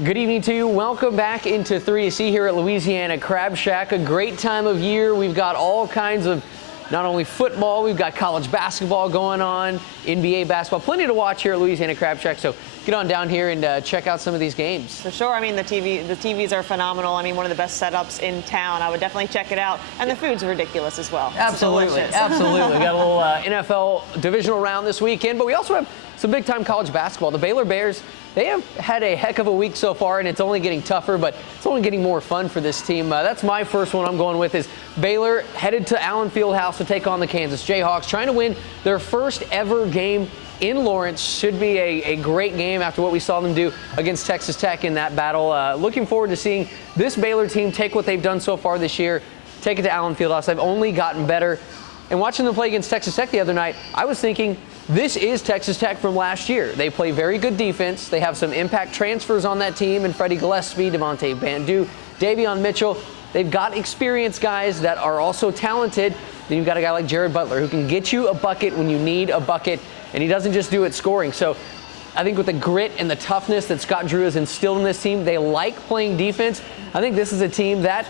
Good evening to you. Welcome back into 3C here at Louisiana Crab Shack. A great time of year. We've got all kinds of not only football, we've got college basketball going on, NBA basketball, plenty to watch here at Louisiana Crab Shack. So get on down here and check out some of these games. For sure. I mean, the TVs are phenomenal. I mean, one of the best setups in town. I would definitely check it out. And the food's ridiculous as well. Absolutely. Absolutely. We got a little NFL divisional round this weekend, but we also have some big-time college basketball. The Baylor Bears, they have had a heck of a week so far, and it's only getting tougher, but it's only getting more fun for this team. That's my first one I'm going with is Baylor headed to Allen Fieldhouse to take on the Kansas Jayhawks, trying to win their first ever game in Lawrence. Should be a great game after what we saw them do against Texas Tech in that battle. Looking forward to seeing this Baylor team take what they've done so far this year, take it to Allen Fieldhouse. They've only gotten better. And watching them play against Texas Tech the other night, I was thinking, this is Texas Tech from last year. They play very good defense. They have some impact transfers on that team, and Freddie Gillespie, Devontae Bandu, Davion Mitchell. They've got experienced guys that are also talented. Then you've got a guy like Jared Butler who can get you a bucket when you need a bucket, and he doesn't just do it scoring. So I think with the grit and the toughness that Scott Drew has instilled in this team, they like playing defense. I think this is a team that,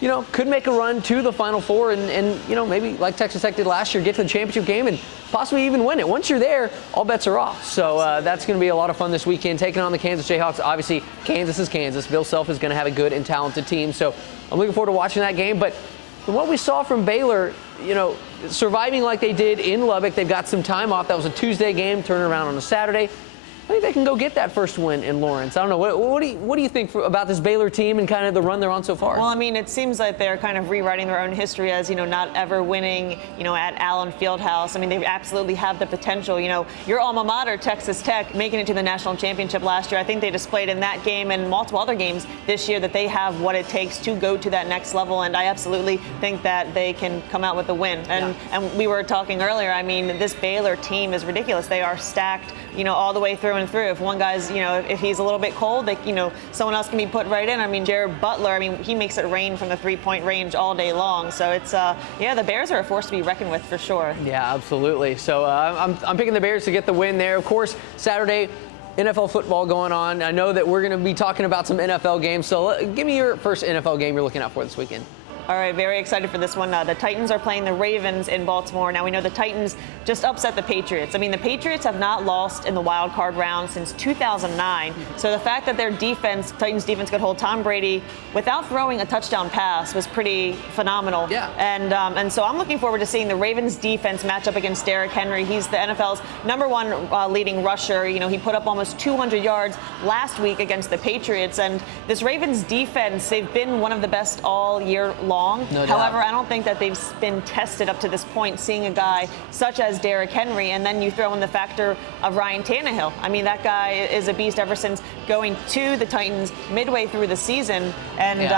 you know, could make a run to the Final Four and you know, maybe like Texas Tech did last year, get to the championship game and possibly even win it. Once you're there, all bets are off. So that's going to be a lot of fun this weekend, taking on the Kansas Jayhawks. Obviously, Kansas is Kansas. Bill Self is going to have a good and talented team. So I'm looking forward to watching that game. But from what we saw from Baylor, you know, surviving like they did in Lubbock, they've got some time off. That was a Tuesday game, turning around on a Saturday. I think they can go get that first win in Lawrence. I don't know. What do you think about this Baylor team and kind of the run they're on so far? Well, I mean, it seems like they're kind of rewriting their own history as, you know, not ever winning, you know, at Allen Fieldhouse. I mean, they absolutely have the potential. You know, your alma mater, Texas Tech, making it to the national championship last year. I think they displayed in that game and multiple other games this year that they have what it takes to go to that next level. And I absolutely think that they can come out with a win. And we were talking earlier, I mean, this Baylor team is ridiculous. They are stacked, you know, all the way through and through. If one guy's, you know, if he's a little bit cold, they, you know, someone else can be put right in. I mean, Jared Butler, I mean, he makes it rain from the three-point range all day long. So it's, yeah, the Bears are a force to be reckoned with for sure. Yeah, absolutely. So I'm picking the Bears to get the win there. Of course, Saturday, NFL football going on. I know that we're going to be talking about some NFL games. So give me your first NFL game you're looking out for this weekend. All right, very excited for this one. The Titans are playing the Ravens in Baltimore. Now, we know the Titans just upset the Patriots. I mean, the Patriots have not lost in the wild card round since 2009. So the fact that their defense, Titans defense, could hold Tom Brady without throwing a touchdown pass was pretty phenomenal. Yeah. And so I'm looking forward to seeing the Ravens defense match up against Derrick Henry. He's the NFL's #1 leading rusher. You know, he put up almost 200 yards last week against the Patriots. And this Ravens defense, they've been one of the best all year long. No doubt. However, I don't think that they've been tested up to this point, seeing a guy such as Derrick Henry, and then you throw in the factor of Ryan Tannehill. I mean, that guy is a beast ever since going to the Titans midway through the season. And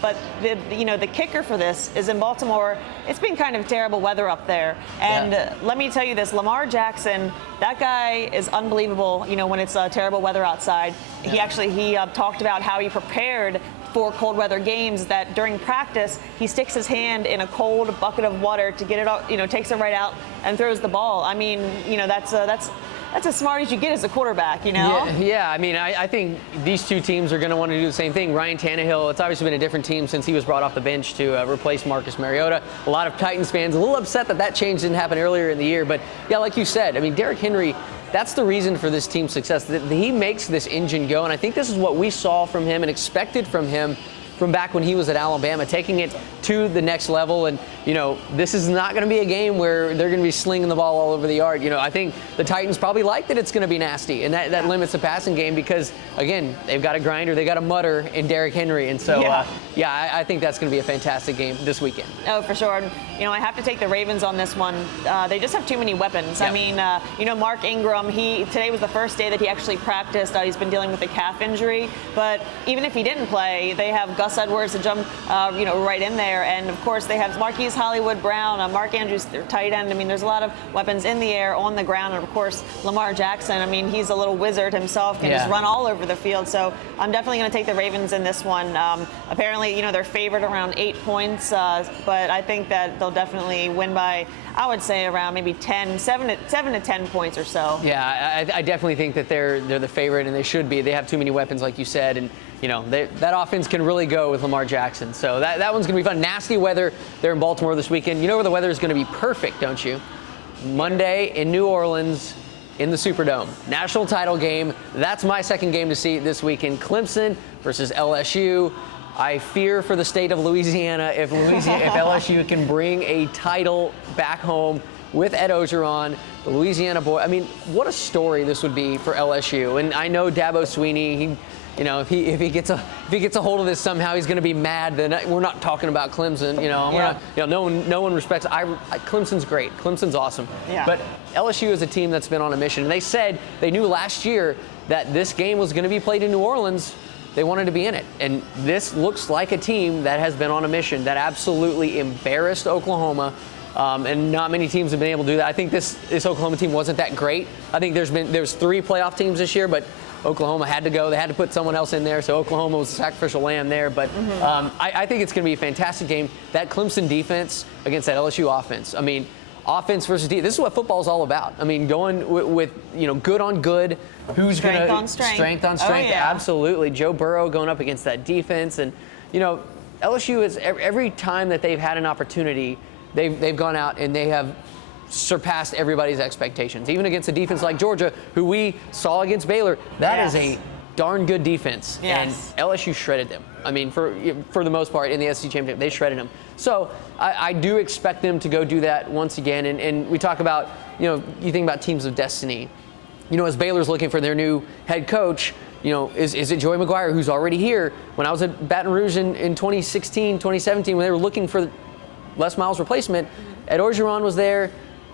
but the kicker for this is in Baltimore. It's been kind of terrible weather up there, and let me tell you this: Lamar Jackson, that guy is unbelievable. You know, when it's terrible weather outside, he talked about how he prepared for cold weather games, that during practice he sticks his hand in a cold bucket of water to get it out, you know, takes it right out and throws the ball. I mean, you know, that's as smart as you get as a quarterback, you know? Yeah. I mean, I think these two teams are going to want to do the same thing. Ryan Tannehill, it's obviously been a different team since he was brought off the bench to replace Marcus Mariota. A lot of Titans fans a little upset that change didn't happen earlier in the year. But, yeah, like you said, I mean, Derrick Henry, that's the reason for this team's success. He makes this engine go, and I think this is what we saw from him and expected from him from back when he was at Alabama, taking it to the next level. And, you know, this is not going to be a game where they're going to be slinging the ball all over the yard. You know, I think the Titans probably like that it's going to be nasty, and that limits the passing game because, again, they've got a grinder, they got a mutter in Derrick Henry. And so, I think that's going to be a fantastic game this weekend. Oh, for sure. You know, I have to take the Ravens on this one. They just have too many weapons. Yep. I mean, you know, Mark Ingram, today was the first day that he actually practiced. He's been dealing with a calf injury. But even if he didn't play, they have Gus Edwards to jump, you know, right in there. And, of course, they have Marquise Hollywood Brown, Mark Andrews, their tight end. I mean, there's a lot of weapons in the air, on the ground. And, of course, Lamar Jackson, I mean, he's a little wizard himself, can just run all over the field. So I'm definitely going to take the Ravens in this one. Apparently, you know, they're favored around 8 points. But I think that they'll definitely win by, I would say around maybe 7 to 10 points or so. Yeah, I definitely think that they're the favorite, and they should be. They have too many weapons, like you said, and that offense can really go with Lamar Jackson. So that one's going to be fun. Nasty weather there in Baltimore this weekend. You know where the weather is going to be perfect, don't you? Monday in New Orleans in the Superdome. National title game. That's my second game to see this weekend. Clemson versus LSU. I fear for the state of Louisiana if LSU can bring a title back home with Ed Orgeron, the Louisiana boy. I mean, what a story this would be for LSU. And I know Dabo Swinney, if he gets a hold of this somehow, he's going to be mad. Then we're not talking about Clemson. No one respects. Clemson's great. Clemson's awesome. Yeah. But LSU is a team that's been on a mission. And they said they knew last year that this game was going to be played in New Orleans. They wanted to be in it. And this looks like a team that has been on a mission that absolutely embarrassed Oklahoma. And not many teams have been able to do that. I think this Oklahoma team wasn't that great. I think there's 3 playoff teams this year, but Oklahoma had to go. They had to put someone else in there, so Oklahoma was the sacrificial lamb there. But I think it's going to be a fantastic game. That Clemson defense against that LSU offense. I mean, offense versus defense. This is what football is all about. I mean, going with good on good. Who's going to strength on strength? Oh, yeah. Absolutely. Joe Burrow going up against that defense, and LSU is every time that they've had an opportunity, they've gone out and they have surpassed everybody's expectations. Even against a defense like Georgia, who we saw against Baylor, that is a darn good defense. Yes. And LSU shredded them. I mean, for the most part in the SEC championship, they shredded them. So I do expect them to go do that once again. And we talk about, you think about teams of destiny. As Baylor's looking for their new head coach, is it Joey McGuire, who's already here? When I was at Baton Rouge in 2016, 2017, when they were looking for Les Miles' replacement, Ed Orgeron was there.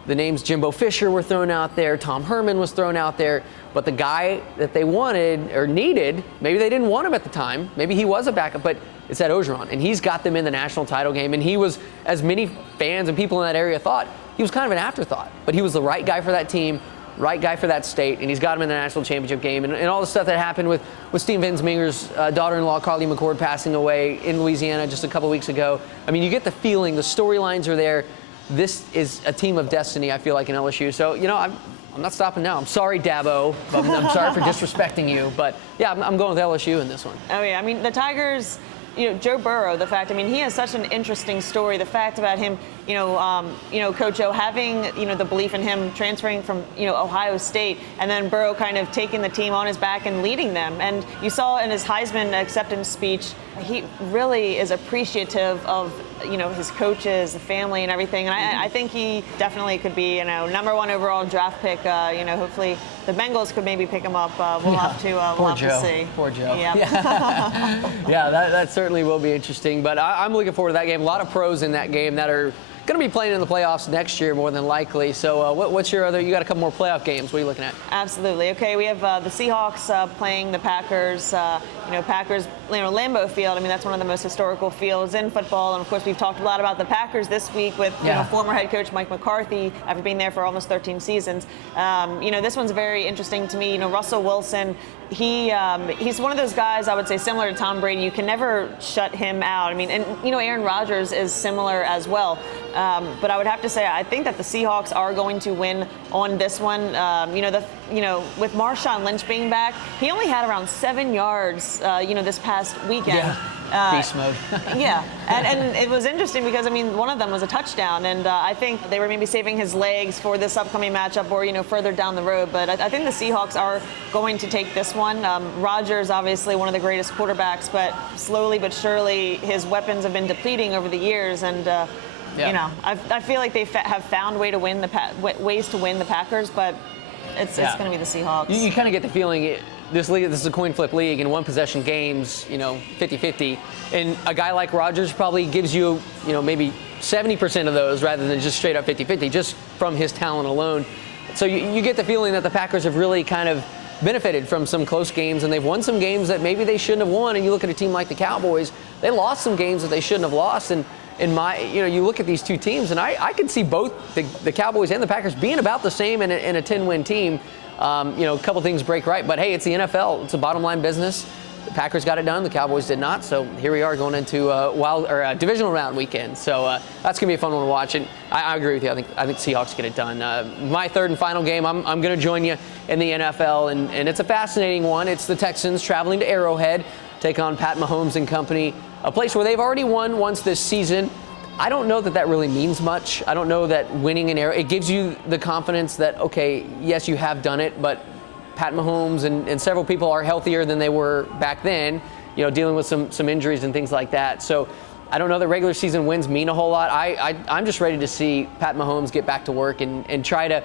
The names Jimbo Fisher were thrown out there. Tom Herman was thrown out there. But the guy that they wanted or needed, maybe they didn't want him at the time. Maybe he was a backup, but it's Ed Orgeron. And he's got them in the national title game. And he was, as many fans and people in that area thought, he was kind of an afterthought. But he was the right guy for that team, right guy for that state, and he's got him in the national championship game. And all the stuff that happened with Steve Ensminger's daughter-in-law, Carly McCord, passing away in Louisiana just a couple weeks ago. I mean, you get the feeling, the storylines are there. This is a team of destiny, I feel like, in LSU. So, I'm not stopping now. I'm sorry, Dabo. I'm sorry for disrespecting you. But, yeah, I'm going with LSU in this one. Oh, yeah. I mean, the Tigers, Joe Burrow, he has such an interesting story. The fact about him, Coach O having, the belief in him transferring from, Ohio State, and then Burrow kind of taking the team on his back and leading them. And you saw in his Heisman acceptance speech, he really is appreciative of, his coaches, the family, and everything. And I think he definitely could be, #1 overall draft pick. Hopefully the Bengals could maybe pick him up. We'll have to see. Poor Joe. Yeah. Yeah, that certainly will be interesting. But I'm looking forward to that game. A lot of pros in that game that are going to be playing in the playoffs next year more than likely. So what's your other? You got a couple more playoff games. What are you looking at? Absolutely. Okay, we have the Seahawks playing the Packers. Packers, Lambeau Field. I mean, that's one of the most historical fields in football. And of course, we've talked a lot about the Packers this week with former head coach Mike McCarthy after being there for almost 13 seasons. This one's very interesting to me. Russell Wilson. He's one of those guys, I would say, similar to Tom Brady. You can never shut him out. I mean, and Aaron Rodgers is similar as well. But I would have to say, I think that the Seahawks are going to win on this one. With Marshawn Lynch being back, he only had around 7 yards, this past weekend. Yeah. Beast mode. Yeah, and it was interesting because, one of them was a touchdown, and I think they were maybe saving his legs for this upcoming matchup or, further down the road. But I think the Seahawks are going to take this one. Rodgers, obviously one of the greatest quarterbacks, but slowly but surely his weapons have been depleting over the years, and I feel like they have found ways to win the Packers, but it's going to be the Seahawks. You kind of get the feeling this is a coin flip league, and one possession games, 50-50. And a guy like Rodgers probably gives you, maybe 70% of those rather than just straight up 50-50, just from his talent alone. So you get the feeling that the Packers have really kind of benefited from some close games, and they've won some games that maybe they shouldn't have won. And you look at a team like the Cowboys, they lost some games that they shouldn't have lost. And you look at these two teams, and I could see both the Cowboys and the Packers being about the same in a 10-win team. A couple things break right, but hey, it's the NFL. It's a bottom line business. The Packers got it done. The Cowboys did not. So here we are going into divisional round weekend. So that's gonna be a fun one to watch. And I agree with you. I think Seahawks get it done. My third and final game. I'm gonna join you in the NFL, and it's a fascinating one. It's the Texans traveling to Arrowhead, take on Pat Mahomes and company, a place where they've already won once this season. I don't know that really means much. I don't know that winning an Arrowhead, it gives you the confidence that, okay, yes, you have done it, but Pat Mahomes and several people are healthier than they were back then, dealing with some injuries and things like that. So I don't know that regular season wins mean a whole lot. I'm just ready to see Pat Mahomes get back to work and try to,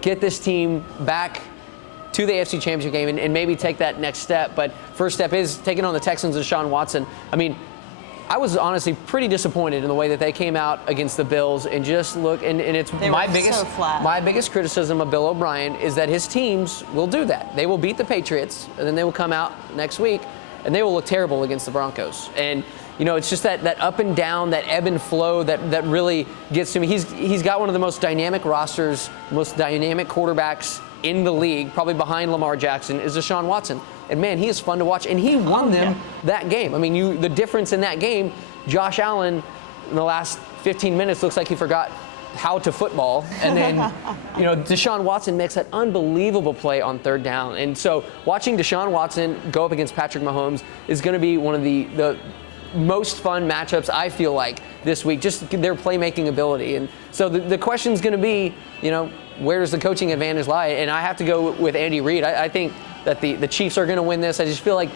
get this team back to the AFC Championship game and maybe take that next step. But first step is taking on the Texans and Deshaun Watson. I mean, I was honestly pretty disappointed in the way that they came out against the Bills and just look, and it's my biggest criticism of Bill O'Brien is that his teams will do that. They will beat the Patriots, and then they will come out next week, and they will look terrible against the Broncos. And, it's just that up and down, that ebb and flow that really gets to me. He's got one of the most dynamic rosters, most dynamic quarterbacks in the league, probably behind Lamar Jackson, is Deshaun Watson. And man, he is fun to watch, and he won them that game. I mean, the difference in that game, Josh Allen in the last 15 minutes looks like he forgot how to football, and then Deshaun Watson makes that unbelievable play on third down. And so watching Deshaun Watson go up against Patrick Mahomes is going to be one of the most fun matchups, I feel like, this week, just their playmaking ability. And so the question's going to be, where does the coaching advantage lie? And I have to go with Andy Reid. I think that the Chiefs are going to win this. I just feel like,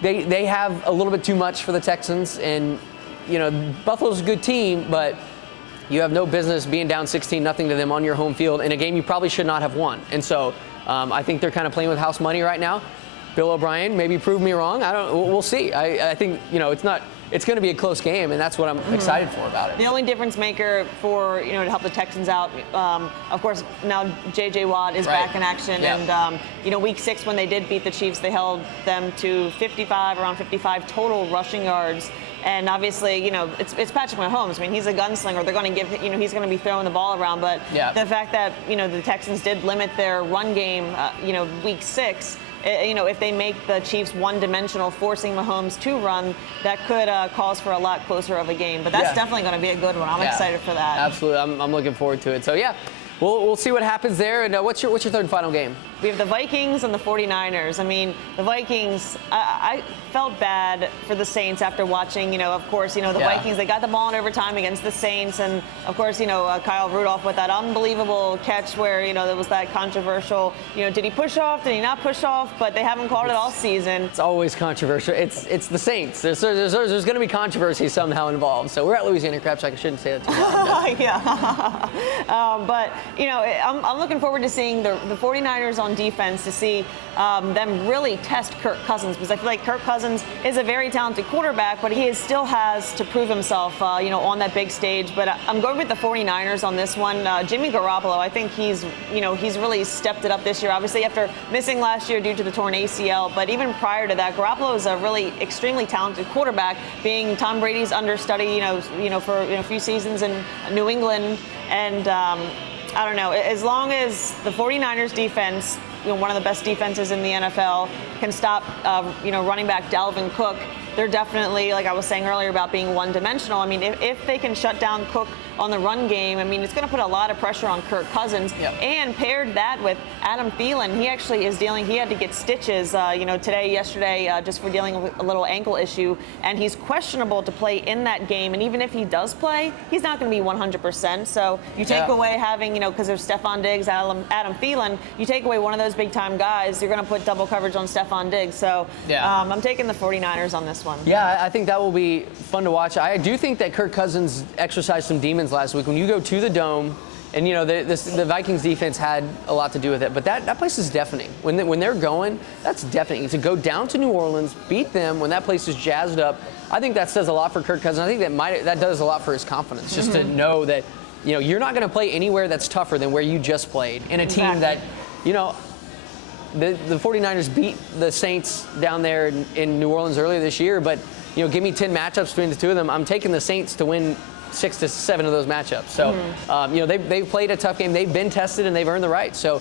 they have a little bit too much for the Texans. And, Buffalo's a good team, but you have no business being down 16-0 to them on your home field in a game you probably should not have won. And so I think they're kind of playing with house money right now. Bill O'Brien, maybe prove me wrong. We'll see. I think, it's going to be a close game, and that's what I'm excited for about it. The only difference maker for, to help the Texans out, of course, now J.J. Watt is back in action. Yep. And, week 6 when they did beat the Chiefs, they held them to around 55 total rushing yards. And obviously, it's Patrick Mahomes. I mean, he's a gunslinger. They're going to give, he's going to be throwing the ball around. But the fact that, the Texans did limit their run game, week 6, if they make the Chiefs one-dimensional, forcing Mahomes to run, that could cause for a lot closer of a game. But that's definitely going to be a good one. I'm excited for that. Absolutely. I'm looking forward to it. So, we'll see what happens there. And what's your third and final game? We have the Vikings and the 49ers. I mean, the Vikings, I felt bad for the Saints after watching, of course, the Vikings, they got the ball in overtime against the Saints. And, of course, Kyle Rudolph with that unbelievable catch where, there was that controversial, did he push off, did he not push off? But they haven't called it all season. It's always controversial. It's the Saints. There's going to be controversy somehow involved. So we're at Louisiana Crabs. I shouldn't say that too much. But, I'm looking forward to seeing the 49ers on defense to see them really test Kirk Cousins, because I feel like Kirk Cousins is a very talented quarterback, but he still has to prove himself, on that big stage. But I'm going with the 49ers on this one. Jimmy Garoppolo, I think he's really stepped it up this year, obviously after missing last year due to the torn ACL. But even prior to that, Garoppolo is a really extremely talented quarterback, being Tom Brady's understudy, for a few seasons in New England. And I don't know, as long as the 49ers defense, one of the best defenses in the NFL, can stop, running back Dalvin Cook, they're definitely, like I was saying earlier about being one-dimensional. I mean, if they can shut down Cook on the run game, I mean, it's going to put a lot of pressure on Kirk Cousins. Yep. And paired that with Adam Thielen, he actually is he had to get stitches, yesterday, just for dealing with a little ankle issue. And he's questionable to play in that game. And even if he does play, he's not going to be 100%. So you take away having, because there's Stephon Diggs, Adam Thielen, you take away one of those big-time guys, you're going to put double coverage on Stephon Diggs. So I'm taking the 49ers on this one. Yeah, I think that will be fun to watch. I do think that Kirk Cousins exercised some demons last week. When you go to the Dome, and the Vikings defense had a lot to do with it, but that place is deafening. When they're going, that's deafening. To go down to New Orleans, beat them when that place is jazzed up, I think that says a lot for Kirk Cousins. I think that does a lot for his confidence, just to know that you're not going to play anywhere that's tougher than where you just played in a team that the 49ers beat the Saints down there in New Orleans earlier this year, but give me 10 matchups between the two of them. I'm taking the Saints to win 6 to 7 of those matchups. So they've played a tough game. They've been tested and they've earned the right. So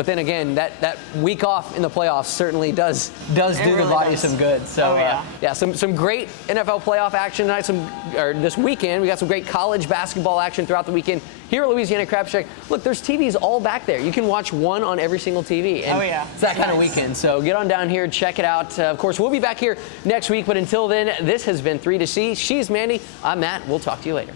But then again, that week off in the playoffs certainly does do the really body does. some good. So yeah. some great NFL playoff action tonight. This weekend we got some great college basketball action throughout the weekend here at Louisiana Crab Shack. Look, there's TVs all back there. You can watch one on every single TV. And it's that kind of weekend. So get on down here, check it out. Of course, we'll be back here next week. But until then, this has been 3 to C. She's Mandy. I'm Matt. We'll talk to you later.